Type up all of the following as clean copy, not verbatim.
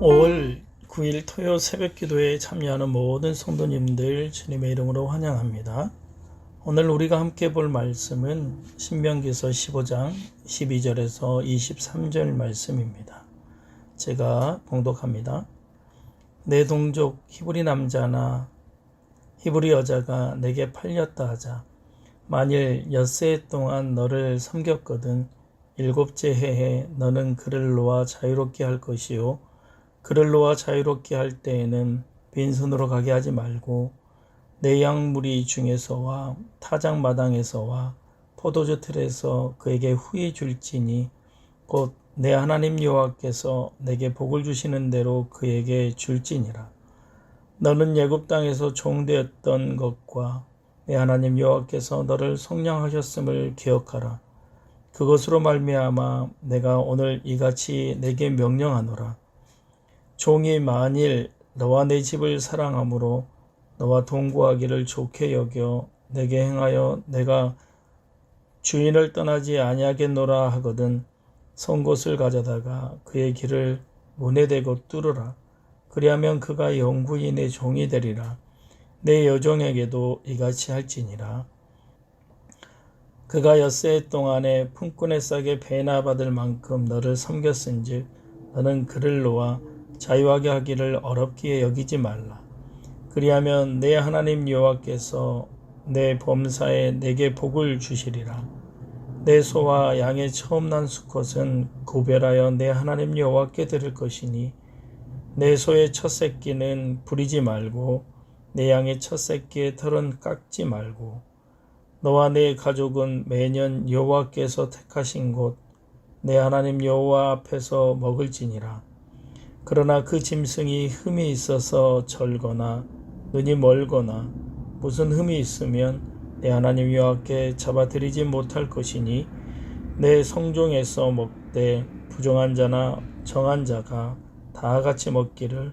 5월 9일 토요 새벽 기도에 참여하는 모든 성도님들 주님의 이름으로 환영합니다. 오늘 우리가 함께 볼 말씀은 신명기서 15장 12절에서 23절 말씀입니다. 제가 봉독합니다. 내 동족 히브리 남자나 히브리 여자가 내게 팔렸다 하자. 만일 엿새 동안 너를 섬겼거든 일곱째 해에 너는 그를 놓아 자유롭게 할 것이요 그를 놓아 자유롭게 할 때에는 빈손으로 가게 하지 말고 내 양무리 중에서와 타작 마당에서와 포도주 틀에서 그에게 후히 줄지니 곧 내 하나님 여호와께서 내게 복을 주시는 대로 그에게 줄지니라. 너는 애굽 땅에서 종되었던 것과 내 하나님 여호와께서 너를 속량하셨음을 기억하라. 그것으로 말미암아 내가 오늘 이같이 내게 명령하노라. 종이 만일 너와 내 집을 사랑함으로 너와 동거하기를 좋게 여겨 내게 행하여 내가 주인을 떠나지 아니하겠노라 하거든 송곳을 가져다가 그의 길을 문에 대고 뚫으라. 그리하면 그가 영구히 내 종이 되리라. 내 여종에게도 이같이 할지니라. 그가 엿새 동안에 품꾼의 싹에 배나 받을 만큼 너를 섬겼은즉 너는 그를 놓아 자유하게 하기를 어렵게 여기지 말라. 그리하면 내 하나님 여호와께서 내 범사에 내게 복을 주시리라. 내 소와 양의 처음 난 수컷은 구별하여 내 하나님 여호와께 드릴 것이니 내 소의 첫 새끼는 부리지 말고 내 양의 첫 새끼의 털은 깎지 말고 너와 내 가족은 매년 여호와께서 택하신 곳 내 하나님 여호와 앞에서 먹을지니라. 그러나 그 짐승이 흠이 있어서 절거나 눈이 멀거나 무슨 흠이 있으면 내 하나님 여호와께 잡아들이지 못할 것이니 내 성중에서 먹되 부정한 자나 정한 자가 다 같이 먹기를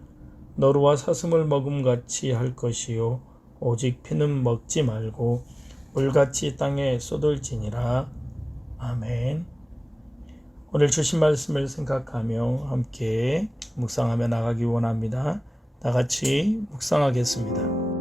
노루와 사슴을 먹음같이 할 것이요 오직 피는 먹지 말고 물같이 땅에 쏟을지니라. 아멘. 오늘 주신 말씀을 생각하며 함께 묵상하며 나가기 원합니다. 다 같이 묵상하겠습니다.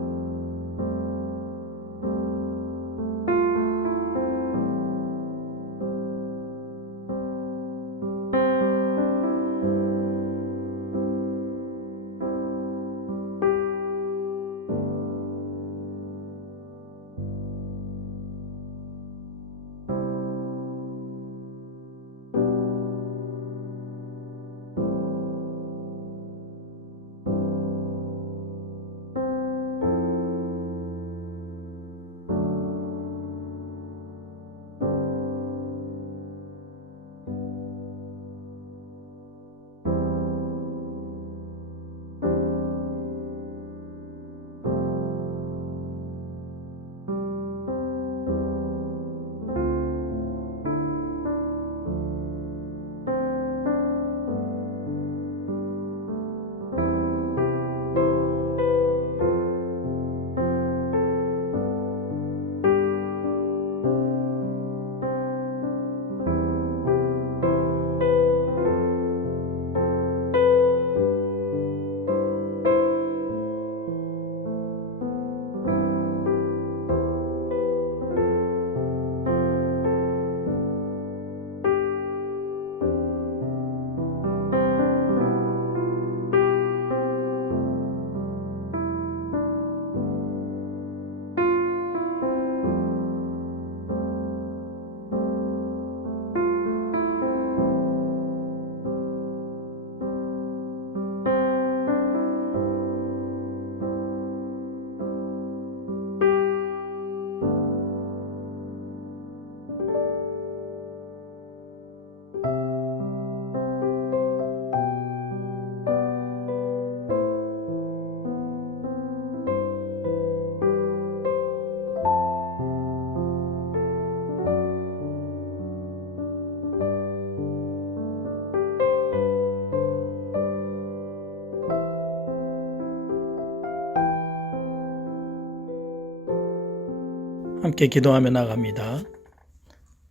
함께 기도하며 나갑니다.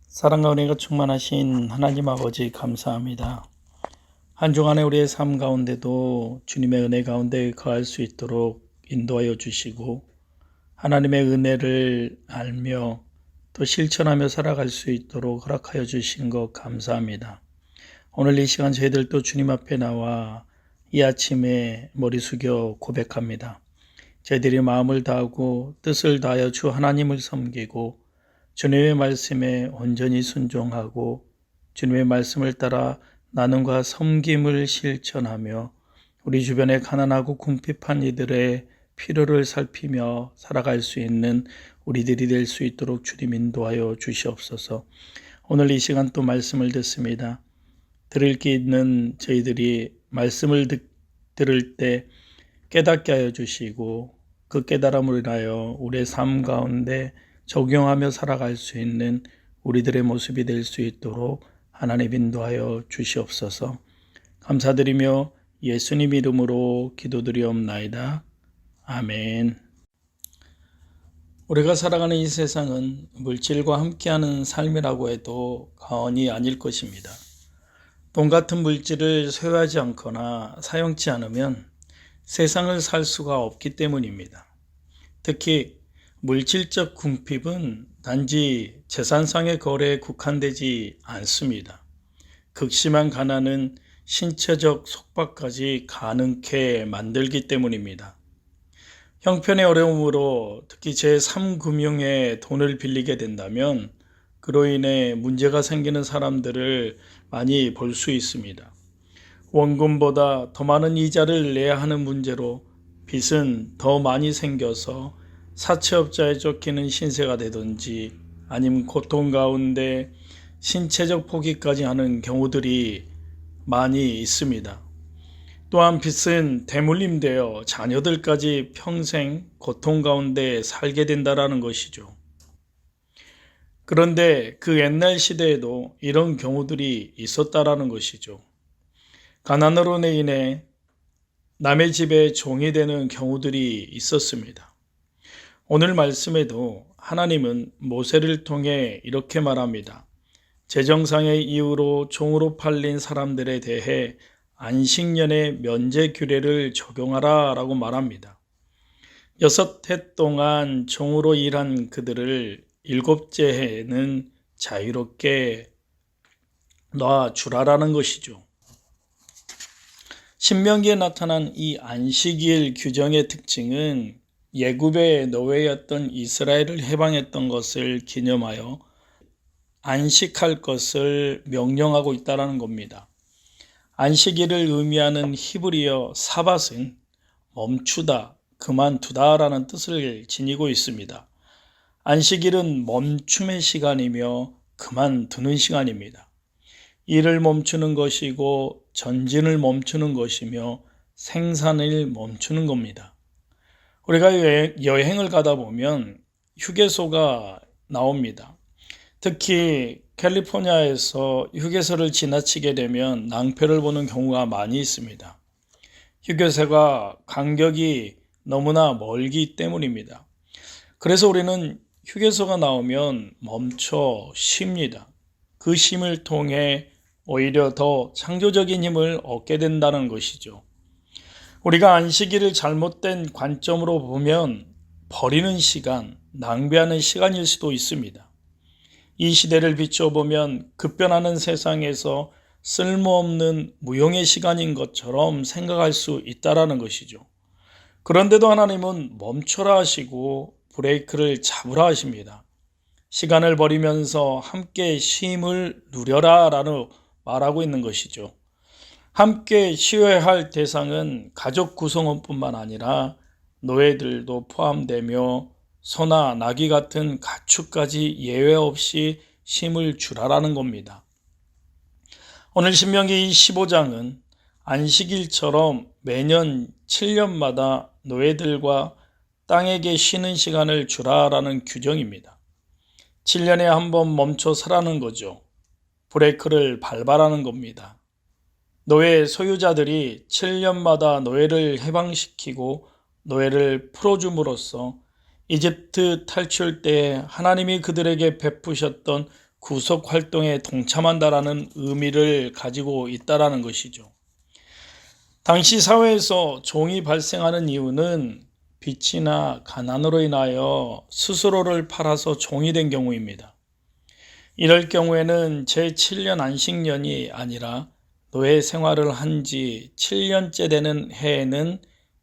사랑과 은혜가 충만하신 하나님 아버지 감사합니다. 한 주간의 우리의 삶 가운데도 주님의 은혜 가운데 거할 수 있도록 인도하여 주시고 하나님의 은혜를 알며 또 실천하며 살아갈 수 있도록 허락하여 주신 것 감사합니다. 오늘 이 시간 저희들도 주님 앞에 나와 이 아침에 머리 숙여 고백합니다. 저희들이 마음을 다하고 뜻을 다하여 주 하나님을 섬기고 주님의 말씀에 온전히 순종하고 주님의 말씀을 따라 나눔과 섬김을 실천하며 우리 주변에 가난하고 궁핍한 이들의 필요를 살피며 살아갈 수 있는 우리들이 될 수 있도록 주님 인도하여 주시옵소서. 오늘 이 시간 또 말씀을 듣습니다. 들을 게 있는 저희들이 말씀을 들을 때 깨닫게 하여 주시고 그 깨달음을 인하여 우리의 삶 가운데 적용하며 살아갈 수 있는 우리들의 모습이 될 수 있도록 하나님 인도하여 주시옵소서. 감사드리며 예수님 이름으로 기도드리옵나이다. 아멘. 우리가 살아가는 이 세상은 물질과 함께하는 삶이라고 해도 과언이 아닐 것입니다. 돈 같은 물질을 소유하지 않거나 사용치 않으면 세상을 살 수가 없기 때문입니다. 특히 물질적 궁핍은 단지 재산상의 거래에 국한되지 않습니다. 극심한 가난은 신체적 속박까지 가능케 만들기 때문입니다. 형편의 어려움으로 특히 제3금융에 돈을 빌리게 된다면 그로 인해 문제가 생기는 사람들을 많이 볼 수 있습니다. 원금보다 더 많은 이자를 내야 하는 문제로 빚은 더 많이 생겨서 사채업자에 쫓기는 신세가 되든지 아니면 고통 가운데 신체적 포기까지 하는 경우들이 많이 있습니다. 또한 빚은 대물림되어 자녀들까지 평생 고통 가운데 살게 된다는 것이죠. 그런데 그 옛날 시대에도 이런 경우들이 있었다라는 것이죠. 가난으로 인해 남의 집에 종이 되는 경우들이 있었습니다. 오늘 말씀에도 하나님은 모세를 통해 이렇게 말합니다. 재정상의 이유로 종으로 팔린 사람들에 대해 안식년의 면제 규례를 적용하라 라고 말합니다. 6해 동안 종으로 일한 그들을 7째 해에는 자유롭게 놔주라라는 것이죠. 신명기에 나타난 이 안식일 규정의 특징은 예굽의 노예였던 이스라엘을 해방했던 것을 기념하여 안식할 것을 명령하고 있다는 겁니다. 안식일을 의미하는 히브리어 사밧은 멈추다, 그만두다 라는 뜻을 지니고 있습니다. 안식일은 멈춤의 시간이며 그만두는 시간입니다. 일을 멈추는 것이고 전진을 멈추는 것이며 생산을 멈추는 겁니다. 우리가 여행을 가다 보면 휴게소가 나옵니다. 특히 캘리포니아에서 휴게소를 지나치게 되면 낭패를 보는 경우가 많이 있습니다. 휴게소가 간격이 너무나 멀기 때문입니다. 그래서 우리는 휴게소가 나오면 멈춰 쉽니다. 그 쉼을 통해 오히려 더 창조적인 힘을 얻게 된다는 것이죠. 우리가 안식일을 잘못된 관점으로 보면 버리는 시간, 낭비하는 시간일 수도 있습니다. 이 시대를 비춰보면 급변하는 세상에서 쓸모없는 무용의 시간인 것처럼 생각할 수 있다는 것이죠. 그런데도 하나님은 멈춰라 하시고 브레이크를 잡으라 하십니다. 시간을 버리면서 함께 쉼을 누려라 라고 말하고 있는 것이죠. 함께 쉬어야 할 대상은 가족 구성원뿐만 아니라 노예들도 포함되며 소나 나귀 같은 가축까지 예외 없이 쉼을 주라라는 겁니다. 오늘 신명기 15장은 안식일처럼 매년 7년마다 노예들과 땅에게 쉬는 시간을 주라라는 규정입니다. 7년에 한 번 멈춰 서라는 거죠. 브레이크를 밟아라는 겁니다. 노예 소유자들이 7년마다 노예를 해방시키고 노예를 풀어줌으로써 이집트 탈출 때 하나님이 그들에게 베푸셨던 구속 활동에 동참한다라는 의미를 가지고 있다라는 것이죠. 당시 사회에서 종이 발생하는 이유는 빚이나 가난으로 인하여 스스로를 팔아서 종이 된 경우입니다. 이럴 경우에는 제7년 안식년이 아니라 노예 생활을 한 지 7년째 되는 해에는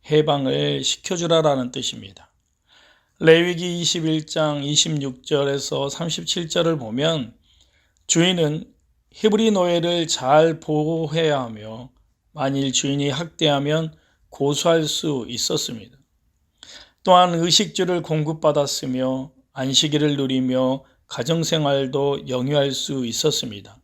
해방을 시켜주라라는 뜻입니다. 레위기 21장 26절에서 37절을 보면 주인은 히브리 노예를 잘 보호해야 하며 만일 주인이 학대하면 고소할 수 있었습니다. 또한 의식주를 공급받았으며 안식일을 누리며 가정생활도 영위할 수 있었습니다.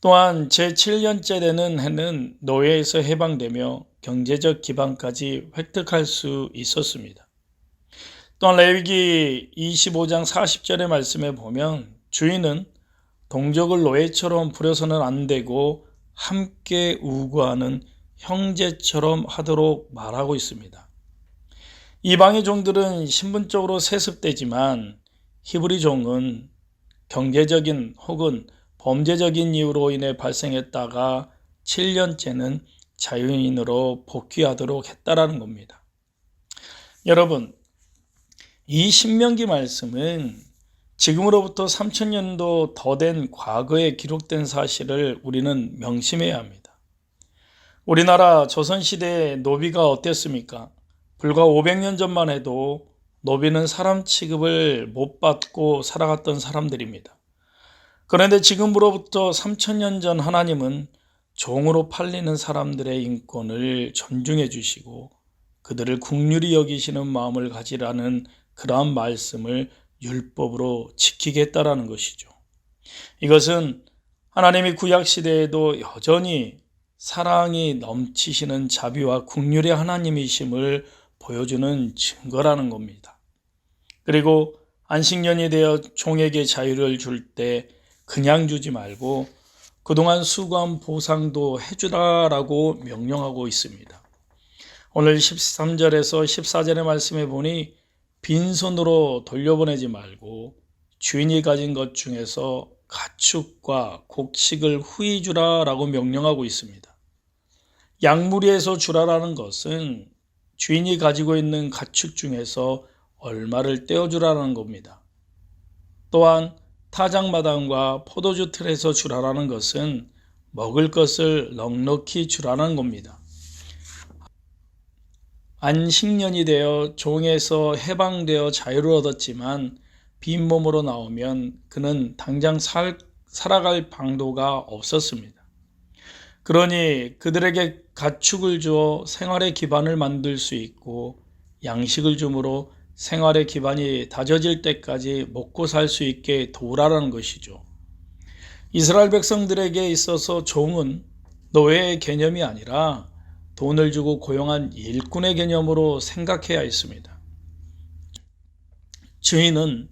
또한 제7년째 되는 해는 노예에서 해방되며 경제적 기반까지 획득할 수 있었습니다. 또한 레위기 25장 40절의 말씀에 보면 주인은 동족을 노예처럼 부려서는 안 되고 함께 우구하는 형제처럼 하도록 말하고 있습니다. 이방의 종들은 신분적으로 세습되지만 히브리 종은 경제적인 혹은 범죄적인 이유로 인해 발생했다가 7년째는 자유인으로 복귀하도록 했다라는 겁니다. 여러분, 이 신명기 말씀은 지금으로부터 3000년도 더 된 과거에 기록된 사실을 우리는 명심해야 합니다. 우리나라 조선시대의 노비가 어땠습니까? 불과 500년 전만 해도 노비는 사람 취급을 못 받고 살아갔던 사람들입니다. 그런데 지금으로부터 3000년 전 하나님은 종으로 팔리는 사람들의 인권을 존중해 주시고 그들을 긍휼히 여기시는 마음을 가지라는 그러한 말씀을 율법으로 지키겠다라는 것이죠. 이것은 하나님이 구약시대에도 여전히 사랑이 넘치시는 자비와 긍휼의 하나님이심을 보여주는 증거라는 겁니다. 그리고 안식년이 되어 종에게 자유를 줄 때 그냥 주지 말고 그동안 수고한 보상도 해주라라고 명령하고 있습니다. 오늘 13절에서 14절의 말씀에 보니 빈손으로 돌려보내지 말고 주인이 가진 것 중에서 가축과 곡식을 후히 주라라고 명령하고 있습니다. 양무리에서 주라라는 것은 주인이 가지고 있는 가축 중에서 얼마를 떼어주라는 겁니다. 또한 타작마당과 포도주 틀에서 주라라는 것은 먹을 것을 넉넉히 주라는 겁니다. 안식년이 되어 종에서 해방되어 자유를 얻었지만 빈몸으로 나오면 그는 당장 살아갈 방도가 없었습니다. 그러니 그들에게 가축을 주어 생활의 기반을 만들 수 있고 양식을 주므로 생활의 기반이 다져질 때까지 먹고 살 수 있게 도우라는 것이죠. 이스라엘 백성들에게 있어서 종은 노예의 개념이 아니라 돈을 주고 고용한 일꾼의 개념으로 생각해야 했습니다. 주인은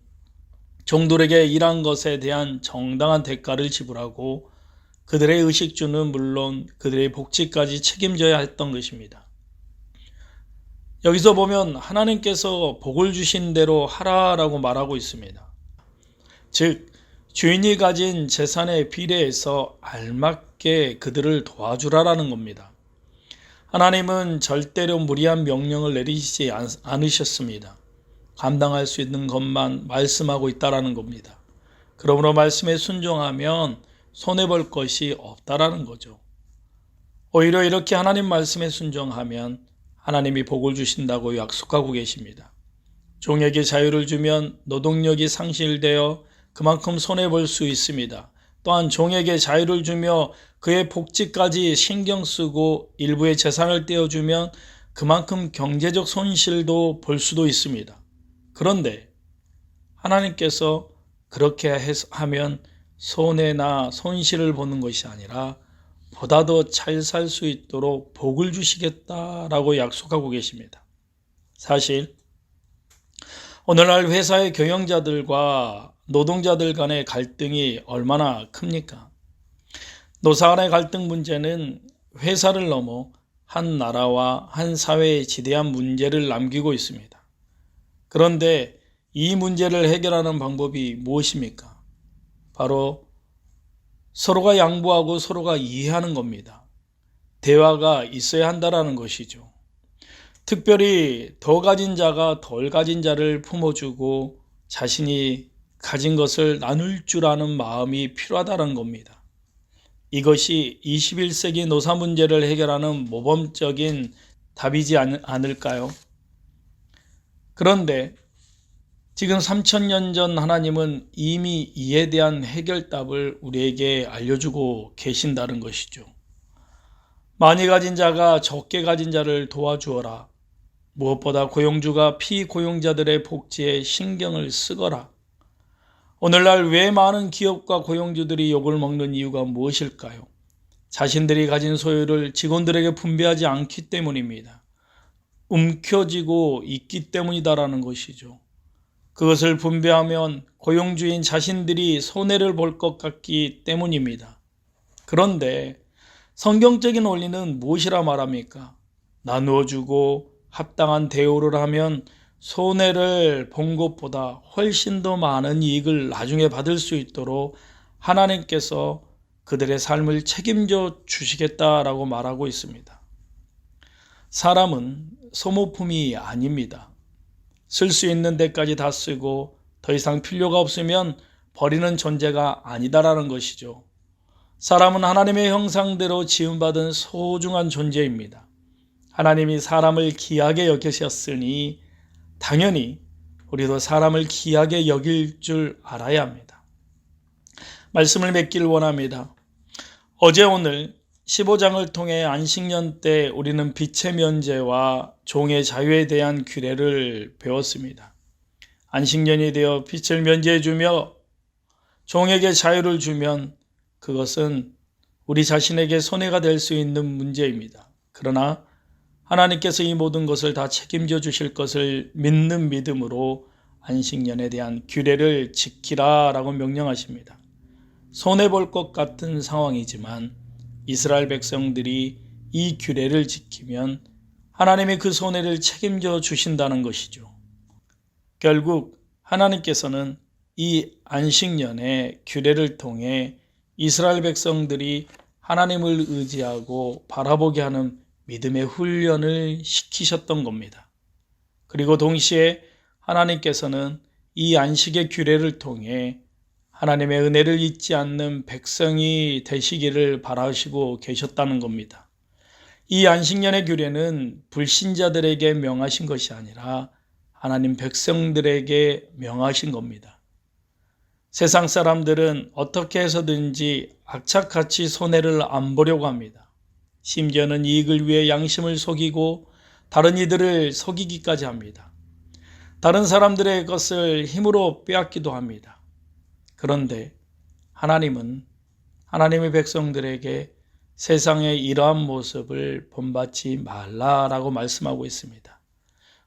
종들에게 일한 것에 대한 정당한 대가를 지불하고 그들의 의식주는 물론 그들의 복지까지 책임져야 했던 것입니다. 여기서 보면 하나님께서 복을 주신 대로 하라라고 말하고 있습니다. 즉 주인이 가진 재산에 비례해서 알맞게 그들을 도와주라라는 겁니다. 하나님은 절대로 무리한 명령을 내리시지 않으셨습니다. 감당할 수 있는 것만 말씀하고 있다라는 겁니다. 그러므로 말씀에 순종하면 손해볼 것이 없다라는 거죠. 오히려 이렇게 하나님 말씀에 순종하면 하나님이 복을 주신다고 약속하고 계십니다. 종에게 자유를 주면 노동력이 상실되어 그만큼 손해볼 수 있습니다. 또한 종에게 자유를 주며 그의 복지까지 신경 쓰고 일부의 재산을 떼어주면 그만큼 경제적 손실도 볼 수도 있습니다. 그런데 하나님께서 그렇게 하면 손해나 손실을 보는 것이 아니라 보다 더 잘 살 수 있도록 복을 주시겠다라고 약속하고 계십니다. 사실 오늘날 회사의 경영자들과 노동자들 간의 갈등이 얼마나 큽니까? 노사 간의 갈등 문제는 회사를 넘어 한 나라와 한 사회에 지대한 문제를 남기고 있습니다. 그런데 이 문제를 해결하는 방법이 무엇입니까? 바로 서로가 양보하고 서로가 이해하는 겁니다. 대화가 있어야 한다라는 것이죠. 특별히 더 가진 자가 덜 가진 자를 품어주고 자신이 가진 것을 나눌 줄 아는 마음이 필요하다는 겁니다. 이것이 21세기 노사 문제를 해결하는 모범적인 답이지 않을까요? 그런데 지금 3000년 전 하나님은 이미 이에 대한 해결답을 우리에게 알려주고 계신다는 것이죠. 많이 가진 자가 적게 가진 자를 도와주어라. 무엇보다 고용주가 피고용자들의 복지에 신경을 쓰거라. 오늘날 왜 많은 기업과 고용주들이 욕을 먹는 이유가 무엇일까요? 자신들이 가진 소유를 직원들에게 분배하지 않기 때문입니다. 움켜쥐고 있기 때문이다라는 것이죠. 그것을 분배하면 고용주인 자신들이 손해를 볼 것 같기 때문입니다. 그런데 성경적인 원리는 무엇이라 말합니까? 나누어주고 합당한 대우를 하면 손해를 본 것보다 훨씬 더 많은 이익을 나중에 받을 수 있도록 하나님께서 그들의 삶을 책임져 주시겠다라고 말하고 있습니다. 사람은 소모품이 아닙니다. 쓸 수 있는 데까지 다 쓰고 더 이상 필요가 없으면 버리는 존재가 아니다라는 것이죠. 사람은 하나님의 형상대로 지음받은 소중한 존재입니다. 하나님이 사람을 귀하게 여기셨으니 당연히 우리도 사람을 귀하게 여길 줄 알아야 합니다. 말씀을 맺길 원합니다. 어제 오늘 15장을 통해 안식년 때 우리는 빛의 면제와 종의 자유에 대한 규례를 배웠습니다. 안식년이 되어 빛을 면제해주며 종에게 자유를 주면 그것은 우리 자신에게 손해가 될 수 있는 문제입니다. 그러나 하나님께서 이 모든 것을 다 책임져 주실 것을 믿는 믿음으로 안식년에 대한 규례를 지키라 라고 명령하십니다. 손해볼 것 같은 상황이지만 이스라엘 백성들이 이 규례를 지키면 하나님이 그 손해를 책임져 주신다는 것이죠. 결국 하나님께서는 이 안식년의 규례를 통해 이스라엘 백성들이 하나님을 의지하고 바라보게 하는 믿음의 훈련을 시키셨던 겁니다. 그리고 동시에 하나님께서는 이 안식의 규례를 통해 하나님의 은혜를 잊지 않는 백성이 되시기를 바라시고 계셨다는 겁니다. 이 안식년의 규례는 불신자들에게 명하신 것이 아니라 하나님 백성들에게 명하신 겁니다. 세상 사람들은 어떻게 해서든지 악착같이 손해를 안 보려고 합니다. 심지어는 이익을 위해 양심을 속이고 다른 이들을 속이기까지 합니다. 다른 사람들의 것을 힘으로 빼앗기도 합니다. 그런데 하나님은 하나님의 백성들에게 세상의 이러한 모습을 본받지 말라라고 말씀하고 있습니다.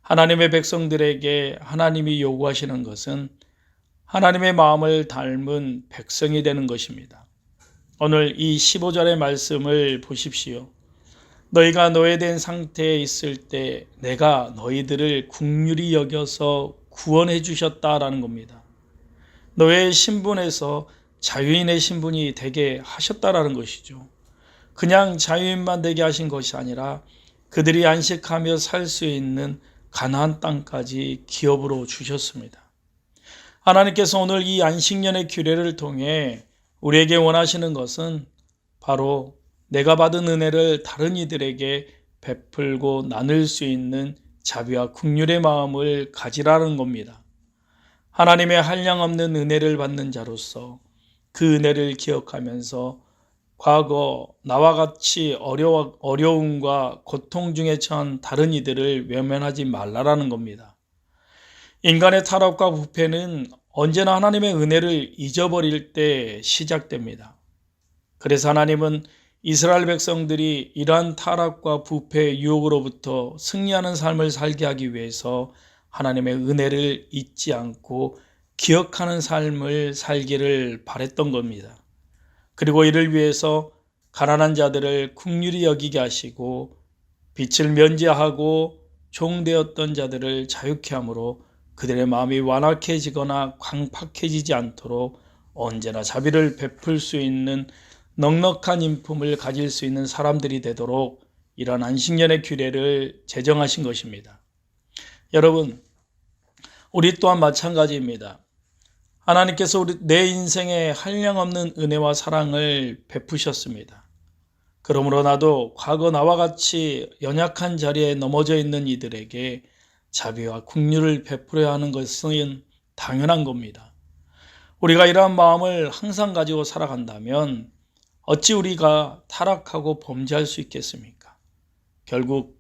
하나님의 백성들에게 하나님이 요구하시는 것은 하나님의 마음을 닮은 백성이 되는 것입니다. 오늘 이 15절의 말씀을 보십시오. 너희가 노예된 상태에 있을 때 내가 너희들을 긍휼히 여겨서 구원해 주셨다라는 겁니다. 노예의 신분에서 자유인의 신분이 되게 하셨다라는 것이죠. 그냥 자유인만 되게 하신 것이 아니라 그들이 안식하며 살 수 있는 가나안 땅까지 기업으로 주셨습니다. 하나님께서 오늘 이 안식년의 규례를 통해 우리에게 원하시는 것은 바로 내가 받은 은혜를 다른 이들에게 베풀고 나눌 수 있는 자비와 긍휼의 마음을 가지라는 겁니다. 하나님의 한량없는 은혜를 받는 자로서 그 은혜를 기억하면서 과거 나와 같이 어려움과 고통 중에 처한 다른 이들을 외면하지 말라라는 겁니다. 인간의 타락과 부패는 언제나 하나님의 은혜를 잊어버릴 때 시작됩니다. 그래서 하나님은 이스라엘 백성들이 이러한 타락과 부패의 유혹으로부터 승리하는 삶을 살게 하기 위해서 하나님의 은혜를 잊지 않고 기억하는 삶을 살기를 바랬던 겁니다. 그리고 이를 위해서 가난한 자들을 긍휼히 여기게 하시고 빛을 면제하고 종되었던 자들을 자유케 함으로 그들의 마음이 완악해지거나 광팍해지지 않도록 언제나 자비를 베풀 수 있는 넉넉한 인품을 가질 수 있는 사람들이 되도록 이런 안식년의 규례를 제정하신 것입니다. 여러분, 우리 또한 마찬가지입니다. 하나님께서 내 인생에 한량없는 은혜와 사랑을 베푸셨습니다. 그러므로 나도 과거 나와 같이 연약한 자리에 넘어져 있는 이들에게 자비와 긍휼을 베풀어야 하는 것은 당연한 겁니다. 우리가 이러한 마음을 항상 가지고 살아간다면 어찌 우리가 타락하고 범죄할 수 있겠습니까? 결국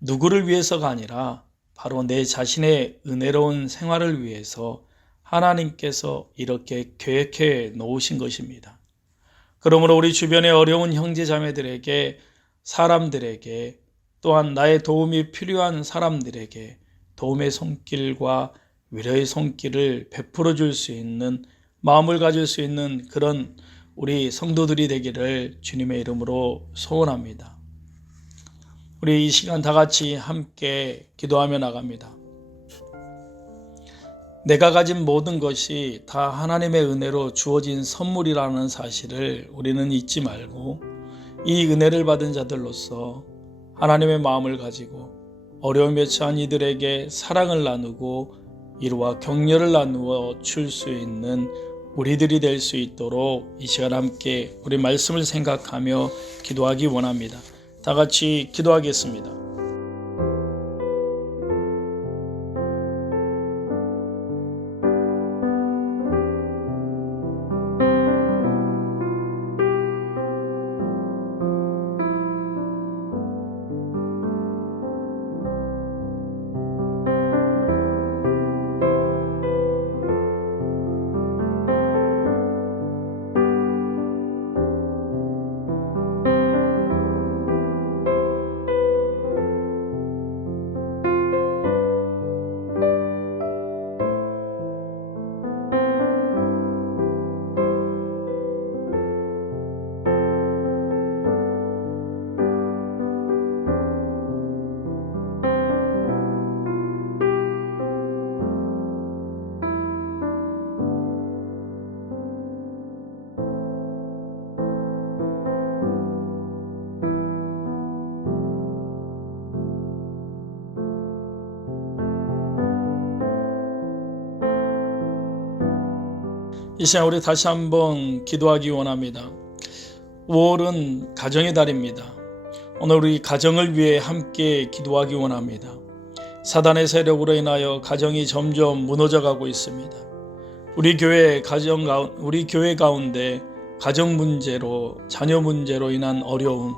누구를 위해서가 아니라 바로 내 자신의 은혜로운 생활을 위해서 하나님께서 이렇게 계획해 놓으신 것입니다. 그러므로 우리 주변의 어려운 형제자매들에게, 사람들에게, 또한 나의 도움이 필요한 사람들에게 도움의 손길과 위로의 손길을 베풀어 줄 수 있는 마음을 가질 수 있는 그런 우리 성도들이 되기를 주님의 이름으로 소원합니다. 우리 이 시간 다 같이 함께 기도하며 나갑니다. 내가 가진 모든 것이 다 하나님의 은혜로 주어진 선물이라는 사실을 우리는 잊지 말고 이 은혜를 받은 자들로서 하나님의 마음을 가지고 어려움에 처한 이들에게 사랑을 나누고 위로와 격려를 나누어 줄 수 있는 우리들이 될 수 있도록 이 시간 함께 우리 말씀을 생각하며 기도하기 원합니다. 다 같이 기도하겠습니다. 이 시간 우리 다시 한번 기도하기 원합니다. 5월은 가정의 달입니다. 오늘 우리 가정을 위해 함께 기도하기 원합니다. 사단의 세력으로 인하여 가정이 점점 무너져가고 있습니다. 우리 교회 가운데 가정 문제로, 자녀 문제로 인한 어려움,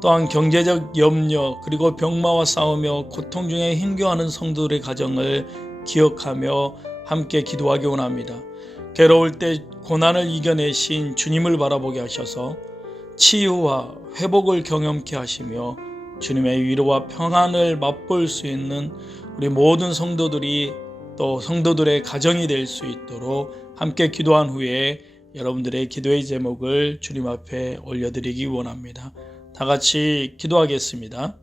또한 경제적 염려, 그리고 병마와 싸우며 고통 중에 힘겨워하는 성도들의 가정을 기억하며 함께 기도하기 원합니다. 괴로울 때 고난을 이겨내신 주님을 바라보게 하셔서 치유와 회복을 경험케 하시며 주님의 위로와 평안을 맛볼 수 있는 우리 모든 성도들이 또 성도들의 가정이 될 수 있도록 함께 기도한 후에 여러분들의 기도의 제목을 주님 앞에 올려드리기 원합니다. 다 같이 기도하겠습니다.